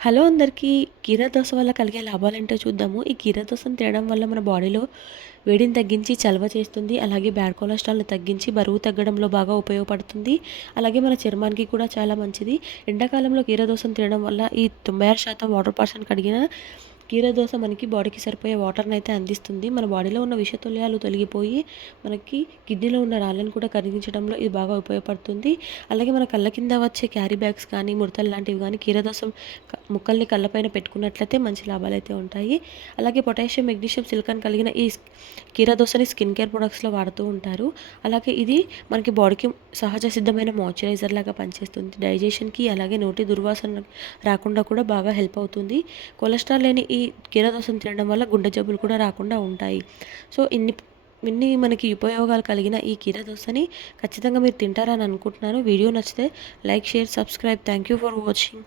Hello అందరికీ. కీరా దోస వల్ల కలిగే లాభాలేంటో చూద్దాము. ఈ కీరా దోసను తినడం వల్ల మన బాడీలో వేడిని తగ్గించి చలవ చేస్తుంది. అలాగే బ్యాడ్ కొలెస్ట్రాల్‌ని తగ్గించి బరువు తగ్గడంలో బాగా ఉపయోగపడుతుంది. అలాగే మన చర్మానికి కూడా చాలా మంచిది. ఎండాకాలంలో కీరా దోసను తినడం వల్ల ఈ 96% వాటర్ పర్సెంట్ కడిగిన కీరా దోస మనకి బాడీకి సరిపోయే వాటర్‌నైతే అందిస్తుంది. మన బాడీలో ఉన్న విషతుల్యాలు తొలగిపోయి మనకి కిడ్నీలో ఉన్న రాళ్ళను కూడా కరిగించడంలో ఇది బాగా ఉపయోగపడుతుంది. అలాగే మన కళ్ళ కింద వచ్చే క్యారీ బ్యాగ్స్ కానీ, ముడతలు లాంటివి గానీ కీరా దోస ముక్కల్ని కళ్ళపైన పెట్టుకున్నట్లయితే మంచి లాభాలైతే ఉంటాయి. అలాగే పొటాషియం, మెగ్నీషియం, సిలికాన్ కలిగిన ఈ కీరా దోసని స్కిన్ కేర్ ప్రొడక్ట్స్‌లో వాడుతూ ఉంటారు. అలాగే ఇది మనకి బాడీకి సహజ సిద్ధమైన మాయిశ్చరైజర్ లాగా పనిచేస్తుంది. డైజెషన్‌కి అలాగే నోటి దుర్వాసన రాకుండా కూడా బాగా హెల్ప్ అవుతుంది. కొలెస్ట్రాల్ లేని ఈ కీరా దోసను తినడం వల్ల గుండె జబ్బులు కూడా రాకుండా ఉంటాయి. సో, ఇన్ని మనకి ఉపయోగాలు కలిగిన ఈ కీరా దోసని ఖచ్చితంగా మీరు తింటారని అనుకుంటున్నాను. వీడియో నచ్చితే like, share, subscribe. Thank you for watching.